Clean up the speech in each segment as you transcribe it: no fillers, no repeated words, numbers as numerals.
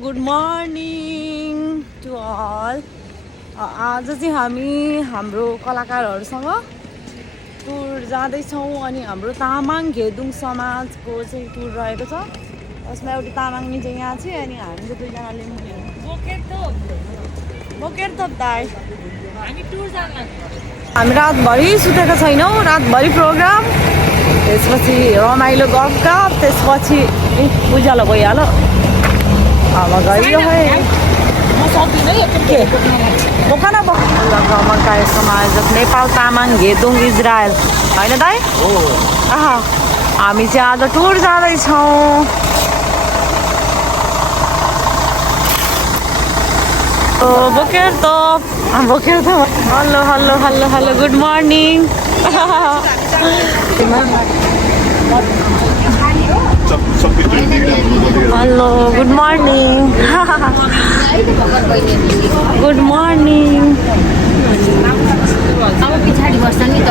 Good morning to all. आज चाहिँ हामी हाम्रो कलाकारहरूसँग टुर जाँदैछौँ अनि हाम्रो तामाङ घेदुङ समाजको चाहिँ टुर रहेको छ। यसमा एउटा तामाङनी चाहिँ यहाँ चाहिँ अनि हामी चाहिँ दुईजनाले बोकेर थोप दाइ हामी टुर जान। हामी रातभरि सुतेका छैनौँ, रातभरि प्रोग्राम, त्यसपछि रमाइलो गफ, त्यसपछि उज्यालो गइहाल्यो। अब गइयो है बोका कार्यक्रम आयोजक नेपाल तामाङ घेदुङ इजरायल होइन दाइ? आहा हामी चाहिँ आज टुर जाँदैछौँ। बोकेर त hello hello hello hello good morning. Hello good morning good morning. अब पछाडि बस्छ नि त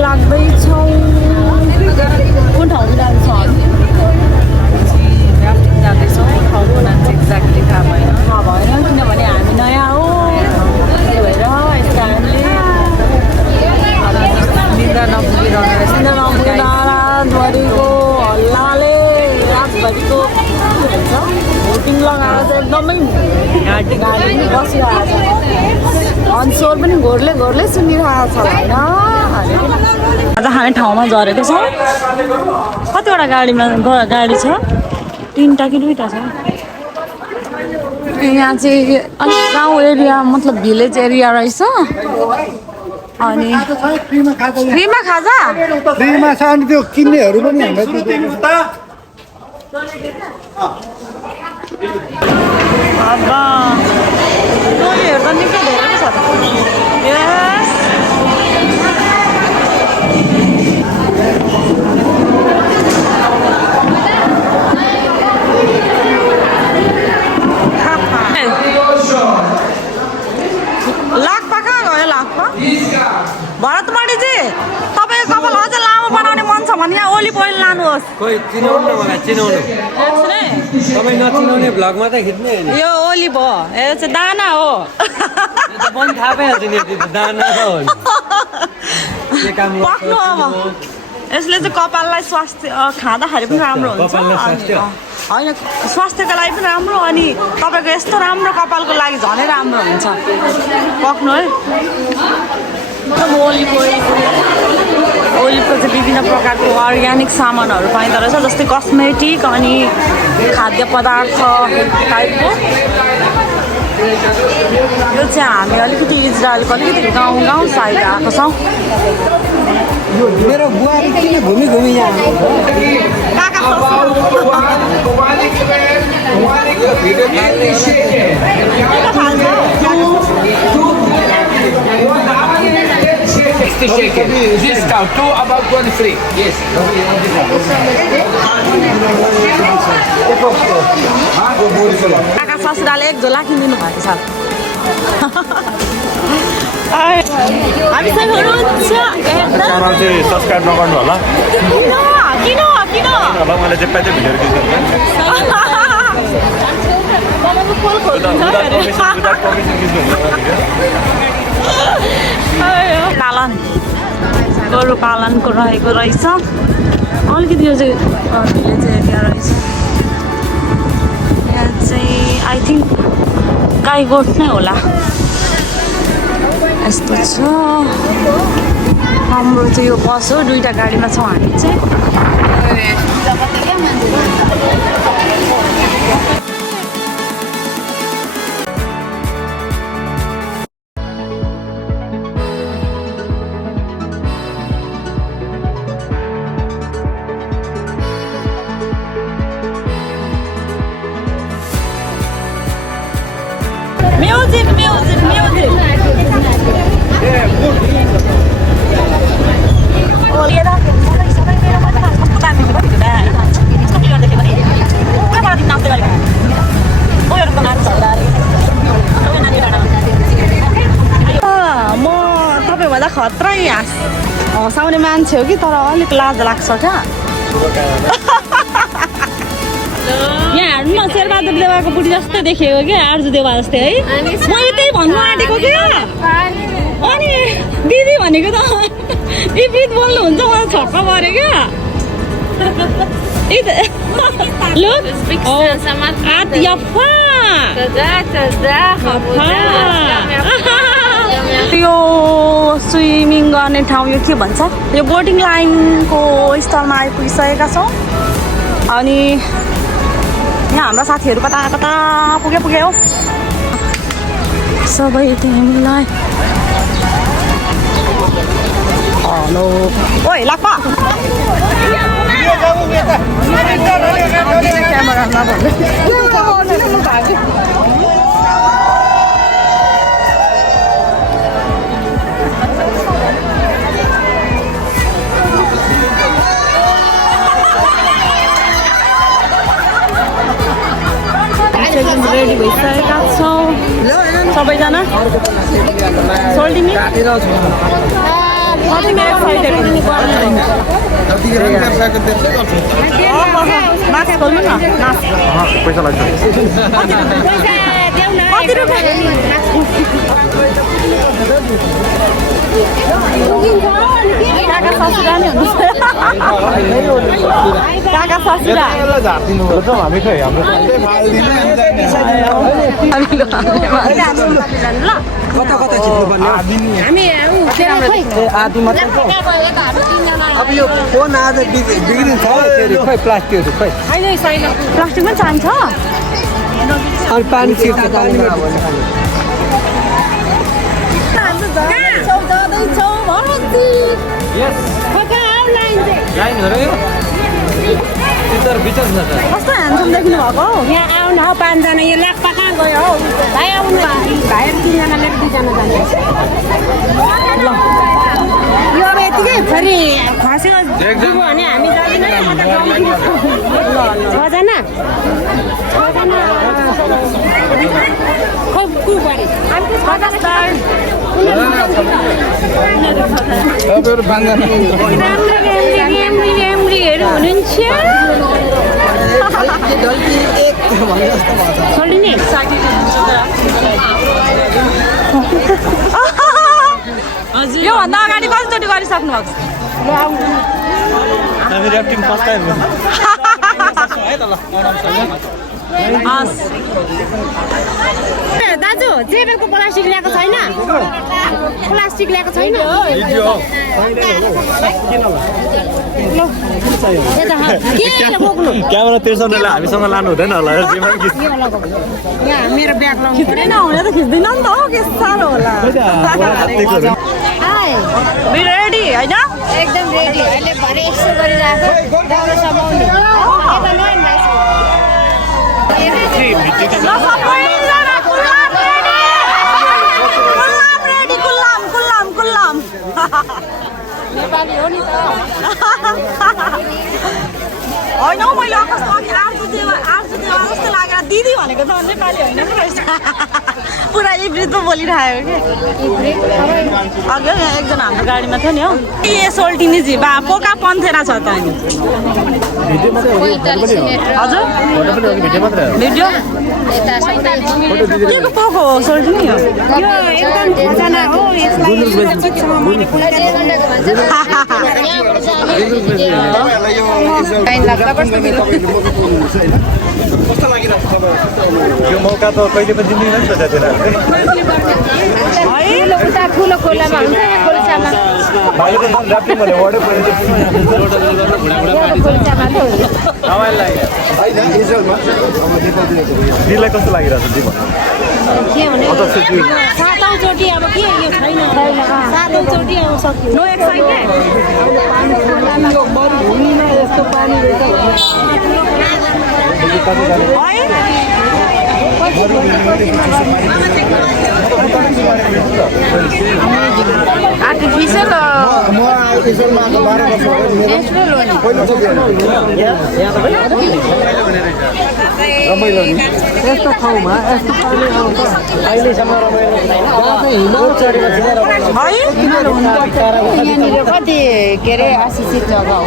लाग्दैछौँ। कुन ठाउँमा जान्छौँ? जाँदैछौँ, ठाउँको नाम चाहिँ एक्ज्याक्टली थाहा भएन किनभने हामी नयाँ हो, त्यही भएर यस कारणले निद्रा नपुगिरहनु रातभरिको हल्लाले रातभरिको के भन्छ भोटिङ लगाएर चाहिँ एकदमै गाडी पनि बसिरहेको छ, अन्सोर पनि घोरले सुनिरहेको छ होइन। आज हामी ठाउँमा झरेको छौँ। कतिवटा गाडी छ? 3टा कि 2टा छ। यहाँ चाहिँ अलिक गाउँ एरिया मतलब भिलेज एरिया रहेछ। अनि फ्रीमा खाजा फ्रीमा छ अनि त्यो किन्नेहरू पनि अब टोलीहरू त निकै धेरै छ त। लाक्पा कहाँ गयो? लाक्पा भरतमणिजी तपाईँको कपाल अझ लामो बनाउने मन छ भने यहाँ ओलिभ ओइल लानुहोस्। खोइ चिनाउनु न मलाई, चिनाउनु तपाईँ नचिनाउने भ्लगमा त खिच्ने होइन। यो ओलिभ हो, यो चाहिँ दाना हो। पनि थाहा पाइहाल्छ नि दाना हो के काम पक्नु अब यसले चाहिँ कपाललाई स्वास्थ्य खाँदाखेरि पनि राम्रो हुन्छ होइन, स्वास्थ्यको लागि पनि राम्रो अनि तपाईँको यस्तो राम्रो कपालको लागि झनै राम्रो हुन्छ। पक्नु है। ओलिभको चाहिँ विभिन्न प्रकारको अर्ग्यानिक सामानहरू पाइँदो रहेछ, जस्तै कस्मेटिक अनि खाद्य पदार्थ टाइपको। यो चाहिँ हामी अलिकति इजरायलको अलिकति गाउँ साइड आएको छौँ। मेरो बुहारी किन घुमी यहाँ discount 2 about 1 free. Yes. काका ससुराले 1 झोला किनिदिनु भएको छ। हामी चाहिँ हुनुहुन्छ च्यानल चाहिँ सब्सक्राइब नगर्नु होला। किन होला मैले जे पाए भिडियोहरू पालन गोरु पालनको रहेको रहेछ। अलिकति यो चाहिँ भिलेज एरिया रहेछ। यहाँ चाहिँ आई थिङ्क गाई गोठ नै होला यस्तो छ। हाम्रो चाहिँ यो बस हो, 2टा गाडीमा छौँ हामी चाहिँ। Music. Oh, lihat मान्छे हो कि तर अलिक लाज लाग्छ क्या यहाँ हेर्नु न शेरबहादुर देवाको बुढी जस्तो देखिएको क्या आर्जु देवा जस्तै है मैले त्यही भन्नु आँटेको क्या अनि दिदी भनेको त विपरीत बोल्नुहुन्छ मलाई छक्क पऱ्यो क्या यो स्विमिङ गर्ने ठाउँ यो के भन्छ यो बोटिङ लाइनको स्थलमा आइपुगिसकेका छौँ अनि यहाँ हाम्रा साथीहरू कता कता पुगे हो सबै तिमीलाई हेलो ओइ लाक्पा रेडी भइसकेका छौँ सबैजना सोल्टिनी पैसा लाग्छ काका ससुरा हामी खै हाम्रो कता कता जित्नुपर्ने आदि मात्रै अब यो फोन आज बिग्रिन्छ खै प्लास्टिकहरू खै प्लास्टिक पनि चाहिन्छ अनि पानी छिर्छ कस्तो ह्यान्डसम देख्नु भएको यहाँ आउनु हौ 5 जना यो लाक्पा कहाँ गयो हौ भाइ आउनु भाइहरू 3 जनाले 2 जना जान्छ यो अब यतिकै फेरि खस्यो भने हामी जाँदैनौँ 6 जना खै को गरे हामी 6 जना राम्रो हुनुहुन्छ योभन्दा अगाडि कतिचोटि गरिसक्नु भएको दाजु जेबेलको प्लास्टिक ल्याएको छैन प्लास्टिक ल्याएको छैन क्यामेरा तिर्सनले हामीसँग लानु हुँदैन होला यहाँ मेरो ब्याग लाउनु खिच्दै नहुने त खिच्दैन नि त हो के साह्रो होला रेडी होइन एकदम रेडी अहिले भरे यस्तो गरिरहेको दाउरा समाउने नेपाली हो नि त होइन हौ मैले कस्तो अघि आर्जु देवा जस्तो लागेर दिदी भनेको त नेपाली होइन नि रहेछ पुरा इब्रित पो बोलिरहेको कि अघि एकजना हाम्रो गाडीमा थियो नि हौ ए सोल्टिनी जी बा पोका पन्थेरा छ त अनि हजुर भिडियो के को पोको हो सोल्टिनी हो यो एकदम ठुलजना हो यसलाई यो मौका त कहिले पनि दिँदैन नि त त्यहाँ ठुलो खोलामा हुन्छ खोल्सामा भाइले त राति मैले वडे परेछ दिदीलाई कस्तो लागिरहेको छ दिदी के भने सातौँचोटि अब के यो छैन सातौँचोटि अब सक्यो नो एक्साइटेड मरुभूमिमा यस्तो पानी रहेछ आर्टिफिसियल नेचुरल हो नि यस्तो ठाउँमा यस्तो पानी आउँछ अहिलेसम्म रमाइलो यहाँनिर कति के अरे आशिषित जग्गा हो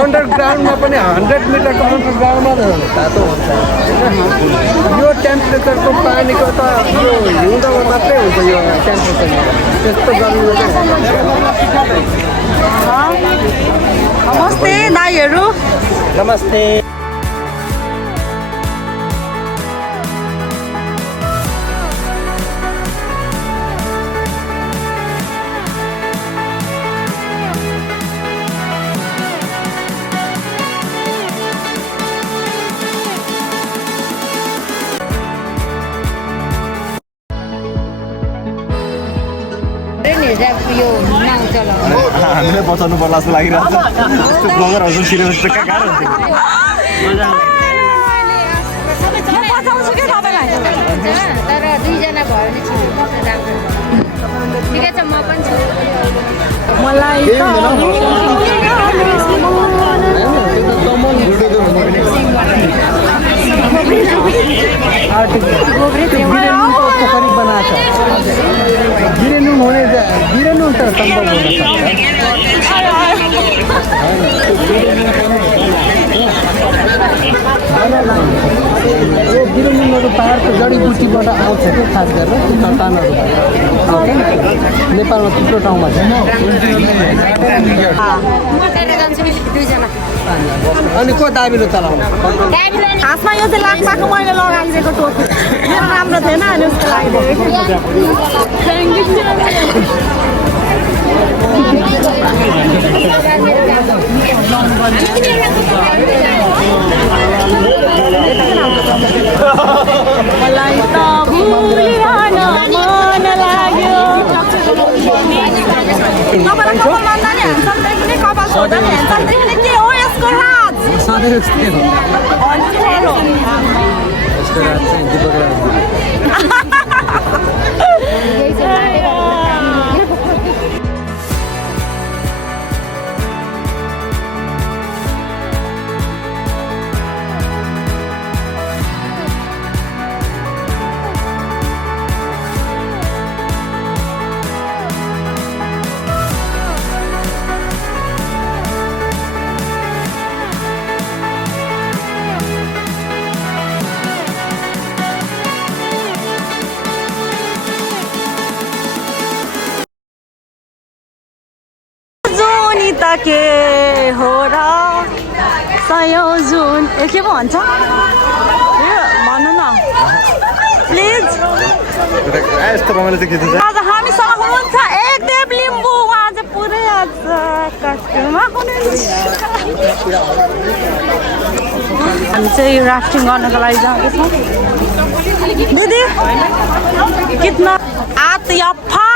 अन्डरग्राउन्डमा पनि 100 मिटरको अन्डरग्राउन्डमा तातो हुन्छ यो टेम्परेचरको पानीको त यो हिउँदोमा मात्रै हुन्छ यो टेम्परेचर त्यस्तो गर्नु नमस्ते दाइहरू नमस्ते यो नाउ चलाउनु हामीले बचाउनु पर्ला जस्तो लागिरहेको छ त्यो ब्लगरहरू सिरियस त कहाँ गाह्रो हुन्छ तर दुईजना भयो भने ठिकै छ म पनि छु मलाई पोखरी बनाएको छ गिरेनु हुने गिरेनु त सम्भव हुन यो गिरेनुहरू पाहाडको जडीबुटीबाट आउँछ कि खास गरेर चट्टानहरू नेपालमा थुप्रो ठाउँमा छ अनि को दाबिलो चलाउनु खासमा यो चाहिँ लाक्साको मैले लगाइदिएको टोपी मेरो राम्रो थिएन अनि उसको मलाई त भुलिरहन मन लाग्यो तपाईँलाई कपाल मान्दा नि ह्यान्डसम देखिने कपाल छोड्दा नि ह्यान्डसम देखिने के हो यसको राज सधैँ के हो यसको रात चाहिँ दीपक राज के हो र सयौँ जुन के पो भन्छ भन्नु न प्लिज यस्तो रमाइलो चाहिँ खिच्नु आज हामीसँग हुनुहुन्छ एकदेव लिम्बू उहाँ चाहिँ पुरै आज कस्टुममा हुनुहुन्छ हामी चाहिँ राफ्टिङ गर्नको लागि जाँदैछौँ दिदी कितना आत यफा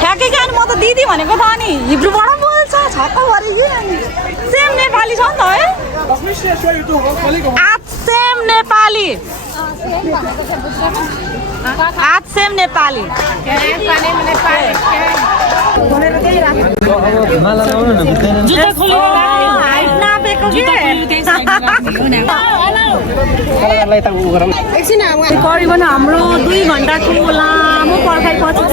ठ्याक्कै क्या म त दिदी भनेको त अनि हिब्रूबाट बोल्छ छक्क भरे कि सेम नेपाली छ नि त है आज सेम नेपाली आज सेम नेपाली जुत्ता खोलेर हाइट नापेको कि करिबन हाम्रो 2 घण्टाको लामो पर्खाइपछि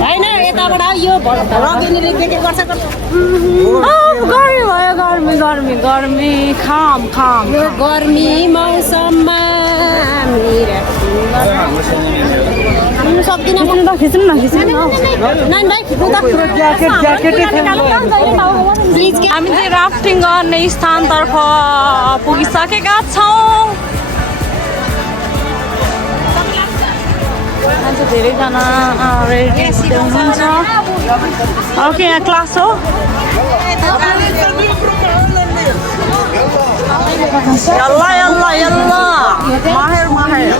होइन यताबाट यो रगेनीले के गर्छ गर्मी भयो गर्मी गर्मी गर्मी खाम खाम यो गर्मी मौसममा सक्दिनँ खिच्नु न हामी चाहिँ राफ्टिङ गर्ने स्थानतर्फ पुगिसकेका छौँ धेरैजना रेडी हुनुहुन्छ ओके यहाँ क्लास हो यल्ला यल्ला यल्ला माहिर माहिर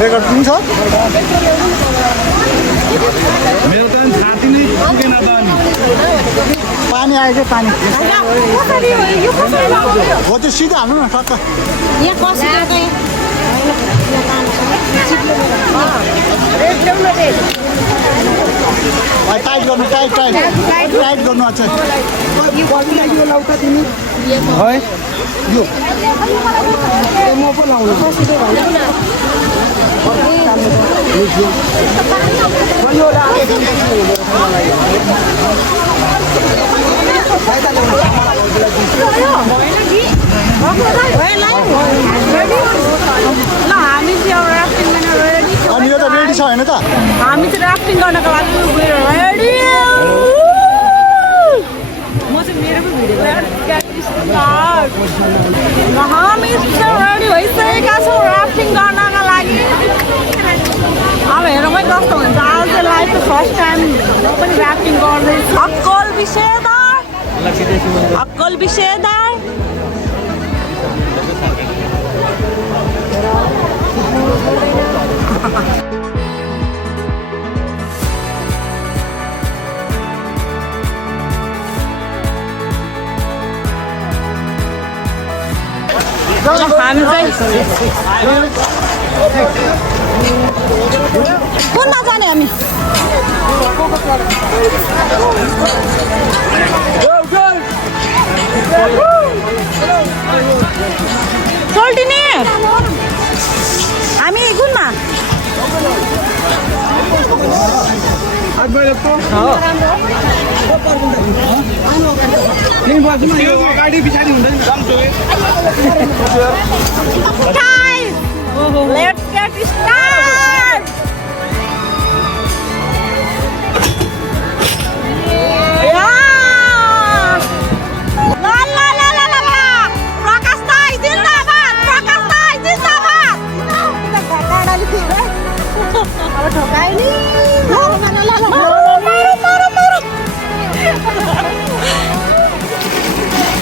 रेकर्ड पनि छ मेरो त छाती नै पुगेन त अनि पानी आयो पानी हो त्यो सिधा हाल्नु न टक्क यहाँ कस्तो टाइट गर्नु टाइट गर्नु अझै है यो म पो लाउनु अनि यो त रेडी छ होइन त हामी चाहिँ राफ्टिङ गर्नको लागि रेडी म चाहिँ मेरो पनि भिडियो हामी चाहिँ रेडी भइसकेका छौँ राफ्टिङ गर्नका लागि अब हेरौँ है कस्तो हुन्छ आज चाहिँ लाइफ फर्स्ट टाइम पनि राफ्टिङ गर्दैछु अक्कल विषयदार हामी चाहिँ कुन नजाने हामी चल्टिने हामी कुनमा गाडी पछाडि हुँदैन Let's get started!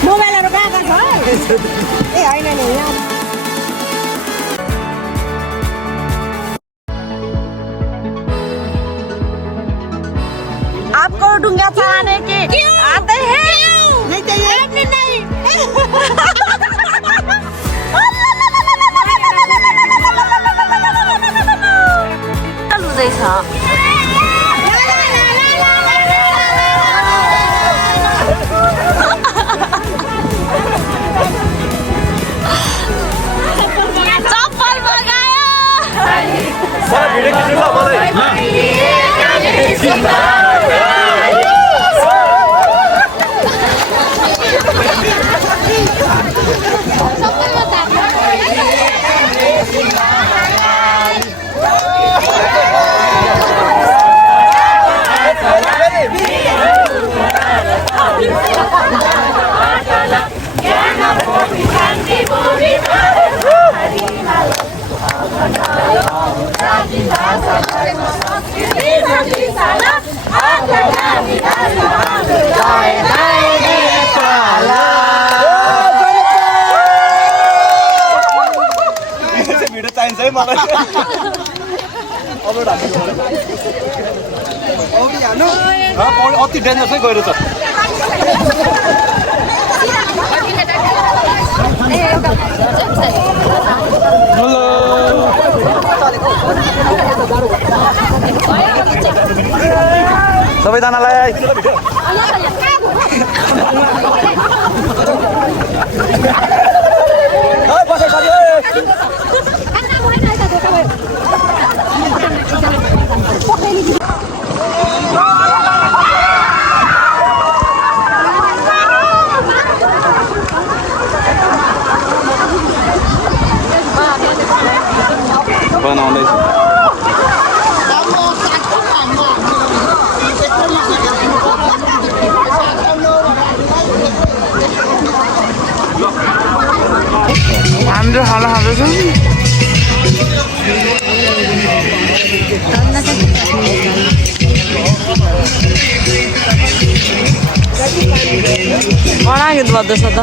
मोबाइलहरु कहाँ छ ए हैन नि यहाँ आपको डुंगा चलाने के आते हैं नहीं चाहिए नहीं चप्पल बगायो भिडियो चाहिन्छ है मलाई अति डेन्जर चाहिँ गएर छ सबैजनालाई बनाउँदैछु मन्दिर खाना खाँदैछौँ गीत बज्दैछ त